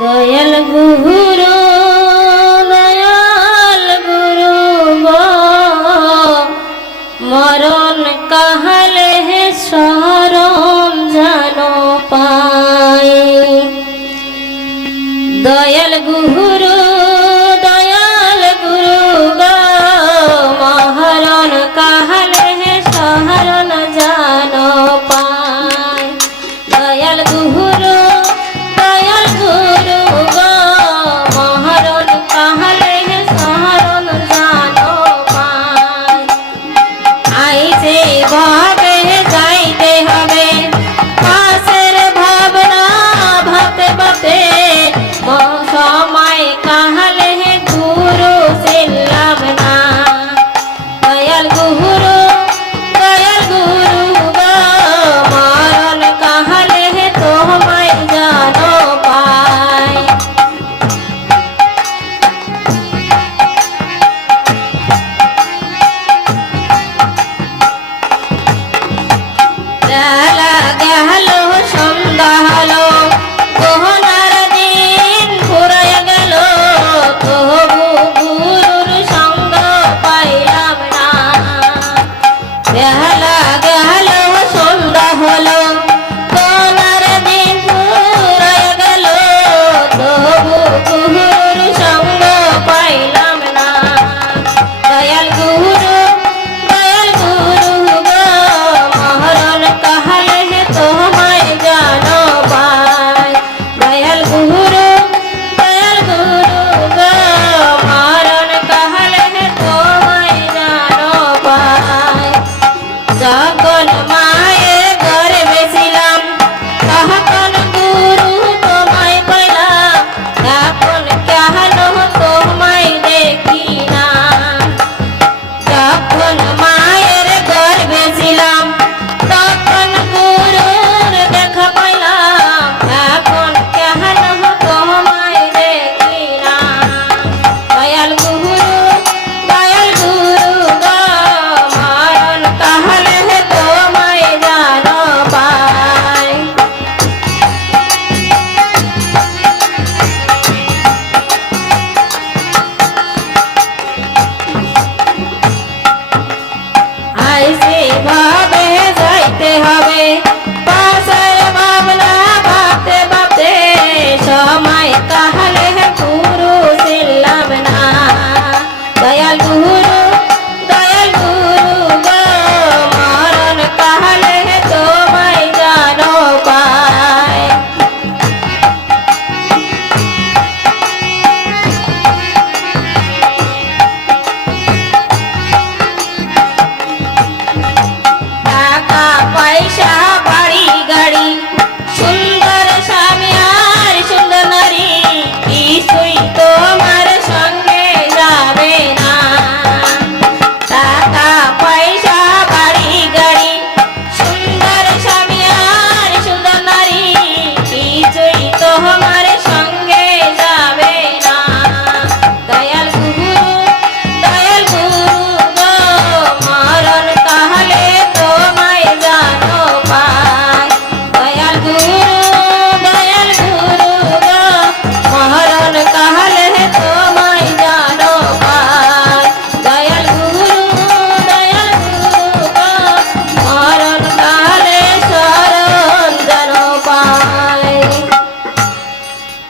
দয়াল গুরু দয়াল গুরু মরণ কাহালে হে সরম জানো পাই দয়াল গুরু দয়াল গুরু মহরণ কাহালে হে সহরণ জানো পাই দয়াল গুরু Anna সময় তাহার